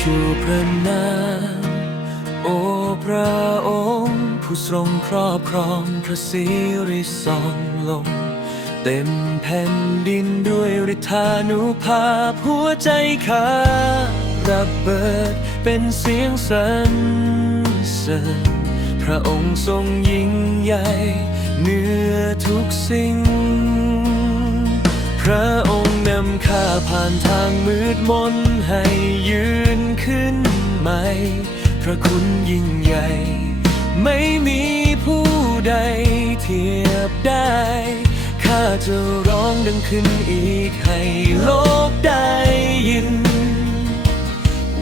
ชูพระนามโอพระองค์ ผู้ทรงครอบครองพระสิริสองลง เต็มแผ่นดินด้วยฤทธานุภาพหัวใจข้าระเบิดเป็นเสียงสรรเสริญพระองค์ทรงยิ่งใหญ่เหนือทุกสิ่ง พระองค์นำข้าผ่านทางมืดมนให้ยืน ขึ้นใหม่ พระคุณยิ่งใหญ่ ไม่มีผู้ใดเทียบได้ ข้าจะร้องดังขึ้นอีกให้โลกได้ยิน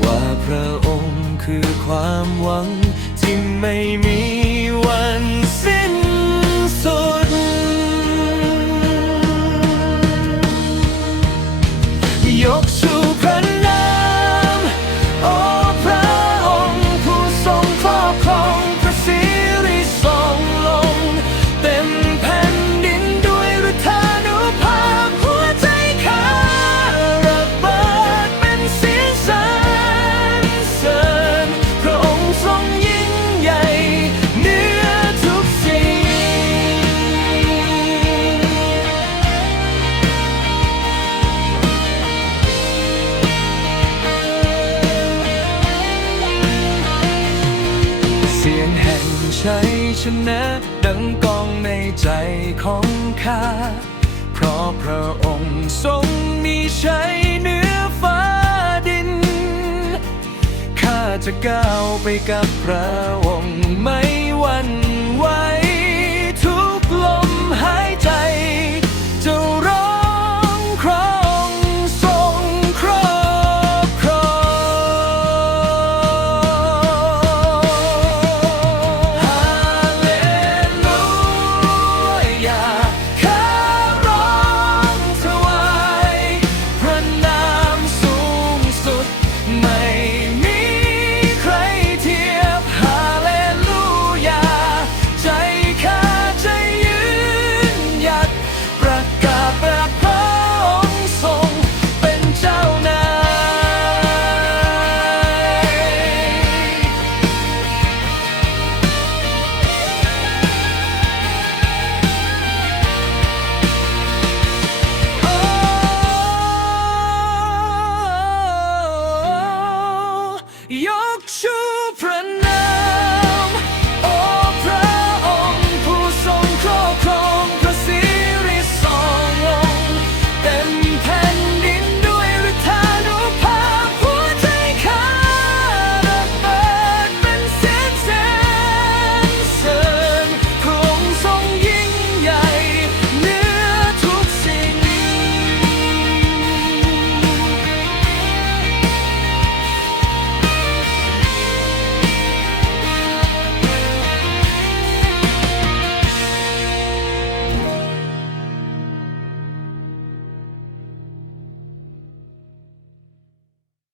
ว่าพระองค์คือความหวังที่ไม่มี ใช้ชนะ ดังกองในใจของข้า เพราะพระองค์ทรงมีใช้เหนือฟ้าดิน ข้าจะก้าวไปกับพระองค์ไม่วันไหว Yok şu